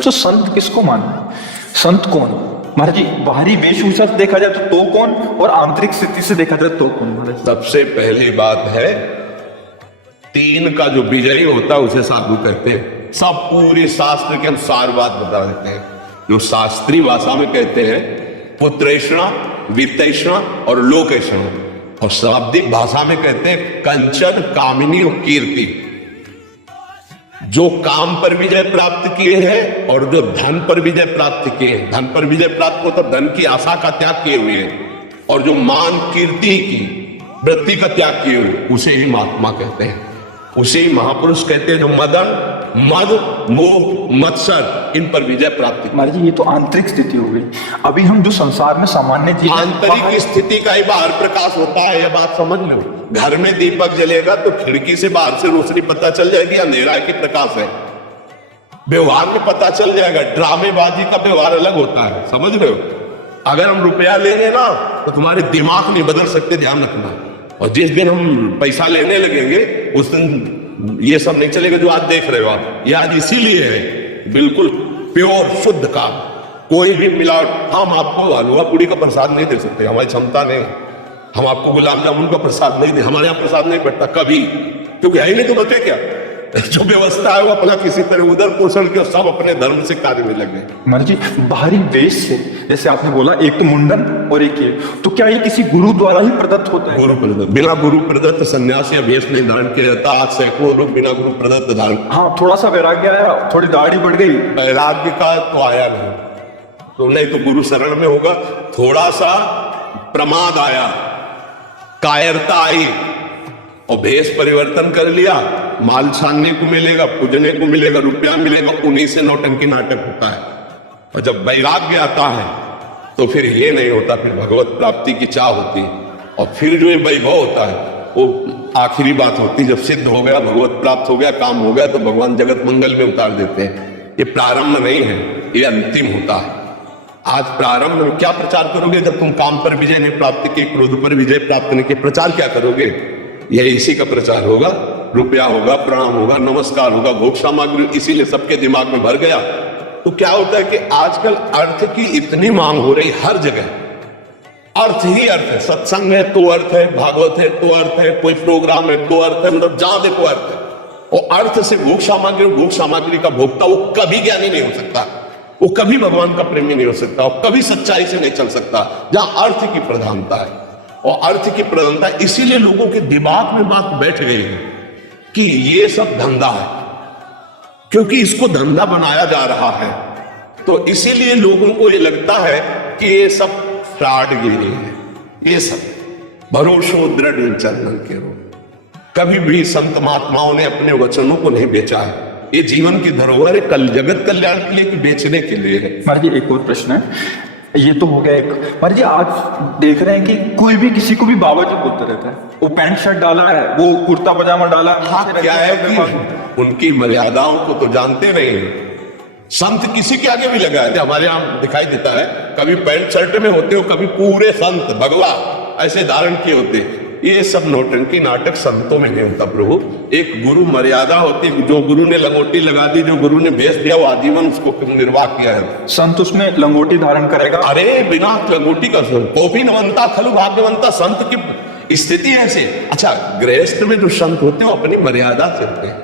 तो संत किसको मानना? संत कौन महाराज जी? बाहरी वेशभूषा से देखा जाए तो कौन, और आंतरिक स्थिति से देखा जाए तो कौन महाराज? सबसे पहली बात है, तीन का जो विजयी होता है उसे साधु कहते हैं। सब पूरे शास्त्र के अनुसार बात बता देते हैं। जो शास्त्रीय भाषा में कहते हैं पुत्रेषणा, वित्तेषणा और लोकेषणा, और शाब्दिक भाषा में कहते हैं कंचन, कामिनी और कीर्ति। जो काम पर विजय प्राप्त किए हैं और जो धन पर विजय प्राप्त किए हैं, धन पर विजय प्राप्त हो तो धन की आशा का त्याग किए हुए हैं, और जो मान कीर्ति की वृत्ति का त्याग किए हुए, उसे ही महात्मा कहते हैं, उसे ही महापुरुष कहते हैं। जो मदन, मद, मोह, मत्सर, इन पर विजय प्राप्त। महाराज जी ये तो आंतरिक स्थिति हो गई। अभी हम जो संसार में सामान्य जीवन, आंतरिक स्थिति का ही बाहर प्रकाश होता है, यह बात समझ लो। घर में दीपक जलेगा तो खिड़की से बाहर से रोशनी पता चल जाएगी अंधेरा है कि प्रकाश है। व्यवहार में पता चल जाएगा। ड्रामेबाजी का व्यवहार अलग होता है, समझ रहे हो? अगर हम रुपया लेंगे ना तो तुम्हारे दिमाग नहीं बदल सकते, ध्यान रखना। और जिस दिन हम पैसा लेने लगेंगे उस दिन ये सब नहीं चलेगा जो आज देख रहे हो आप। ये आज इसीलिए है बिल्कुल प्योर शुद्ध का, कोई भी मिलावट। हम आपको हलवा पूड़ी का प्रसाद नहीं दे सकते, हमारी क्षमता नहीं। हम आपको गुलाब जामुन का प्रसाद नहीं दे, हमारे यहाँ प्रसाद नहीं बैठता कभी, क्योंकि है ही नहीं। तो बचे क्या? जो व्यवस्था है वो अपना किसी तरह उधर पोषण के, सब अपने धर्म से कार्य में लगे। महाराज जी बाहरी वेश से, जैसे आपने बोला एक तो मुंडन और एक ये, तो क्या ये किसी गुरु द्वारा ही प्रदत्त होता है? गुरु प्रदत्त, बिना गुरु प्रदत्त सन्यासी या वेश नहीं धारण किया जाता। आज सैकड़ों लोग बिना गुरु प्रदत्त धारण। हाँ, थोड़ा सा वैराग्य आया, थोड़ी दाढ़ी बढ़ गई, वैराग्य का तो आया नहीं, तो नहीं तो गुरु शरण में होगा। थोड़ा सा प्रमाद आया, कायरता आई, और भेष परिवर्तन कर लिया, माल छानने को मिलेगा, पूजने को मिलेगा, रुपया मिलेगा, उन्हीं से नौटंकी नाटक होता है। और जब वैराग्य आता है तो फिर ये नहीं होता, फिर भगवत प्राप्ति की चाह होती है। और फिर जो ये वैभव होता है वो आखिरी बात होती है। जब सिद्ध हो गया, भगवत प्राप्त हो गया, काम हो गया, तो भगवान जगत मंगल में उतार देते हैं। ये प्रारंभ नहीं है, ये अंतिम होता है। आज प्रारंभ में क्या प्रचार करोगे? जब तुम काम पर विजय नहीं प्राप्त किए, क्रोध पर विजय प्राप्त नहीं किए, प्रचार क्या करोगे? यह इसी का प्रचार होगा। रुपया होगा, प्रणाम होगा, नमस्कार होगा, भोग सामग्री, इसीलिए सबके दिमाग में भर गया। तो क्या होता है कि आजकल अर्थ की इतनी मांग हो रही हर जगह, अर्थ ही अर्थ है। सत्संग है तो अर्थ है, भागवत है तो अर्थ है, कोई प्रोग्राम है तो अर्थ है, मतलब जहां देखो अर्थ है। और अर्थ से भोग सामग्री का भोक्ता वो कभी ज्ञानी नहीं हो सकता, वो कभी भगवान का प्रेमी नहीं हो सकता, वो कभी सच्चाई से नहीं चल सकता। जहां अर्थ की प्रधानता है, और अर्थ की प्रधानता, इसीलिए लोगों के दिमाग में बात बैठ गई है कि ये सब धंधा है, क्योंकि इसको धंधा बनाया जा रहा है। तो इसीलिए लोगों को ये लगता है कि ये सब फ्रॉडगिरी है, ये सब भरोसो दृढ़ चंदन के रो। कभी भी संत महात्माओं ने अपने वचनों को नहीं बेचा है। ये जीवन की धरोहर है, कल जगत कल्याण के लिए कि बेचने के लिए है। महाराज जी एक और प्रश्न है, ये तो हो गया एक। महाराज जी आज देख रहे हैं कि कोई भी किसी को भी बाबा जी बोलता रहता है, वो पैंट शर्ट डाला है, वो कुर्ता पजामा डाला है। हाँ, क्या है कि उनकी मर्यादाओं को तो जानते नहीं है। संत किसी के आगे भी लगाए थे, हमारे यहाँ दिखाई देता है, कभी पैंट शर्ट में होते हो, कभी पूरे संत भगवा ऐसे धारण किए होते। ये सब नौटंकी नाटक संतों में नहीं होता प्रभु। एक गुरु मर्यादा होती है। जो गुरु ने लंगोटी लगा दी, जो गुरु ने भेज दिया, वो आजीवन उसको निर्वाह किया है। संत उसमें लंगोटी धारण करेगा? अरे बिना लंगोटी का कोपी नवंता खलु भाग्यवंता, संत की स्थिति ऐसे। अच्छा, गृहस्थ में जो संत होते हैं वो अपनी मर्यादा से होते हैं,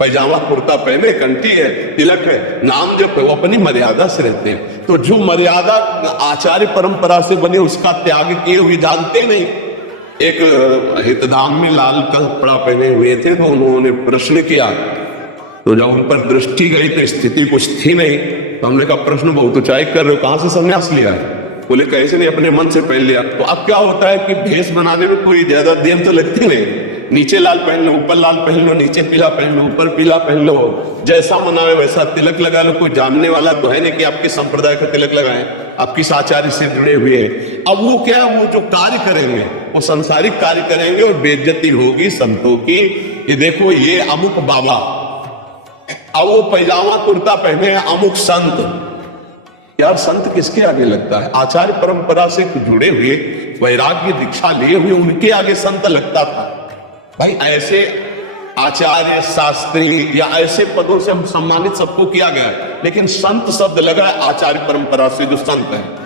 पैजामा कुर्ता पहने, कंठी है, तिलक है, नाम जो वो अपनी मर्यादा से रहते हैं। तो जो मर्यादा आचार्य परंपरा से बने उसका त्याग किए हुए जानते नहीं। एक हितधाम में लाल कपड़ा पहने हुए थे, तो उन्होंने प्रश्न किया, तो जब उन पर दृष्टि गई तो स्थिति कुछ थी नहीं। तो हमने कहा प्रश्न बहुत ऊंचाई कर रहे हो, कहां से संन्यास लिया है? बोले कैसे नहीं, अपने मन से पहन लिया। तो अब क्या होता है कि भेष बनाने में कोई ज्यादा देर तो लगती नहीं। नीचे लाल पहन लो, ऊपर लाल पहन लो, नीचे पीला पहन लो, ऊपर पीला पहन लो, जैसा मनावे वैसा तिलक लगा लो। कोई जानने वाला तो है नहीं कि आपके संप्रदाय का तिलक लगाए, आप किस आचार्य से जुड़े हुए हैं। अब वो क्या, वो जो कार्य करेंगे वो संसारिक कार्य करेंगे और बेइज्जती होगी संतों की। ये देखो ये अमुक बाबा, अब वो पैजामा कुर्ता पहने हैं अमुक संत। यार संत किसके आगे लगता है? आचार्य परंपरा से जुड़े हुए, वैराग्य दीक्षा लिए हुए, उनके आगे संत लगता था। भाई ऐसे आचार्य, शास्त्री या ऐसे पदों से हम सम्मानित सबको किया गया है। लेकिन संत शब्द लगा है आचार्य परंपरा से जो संत है।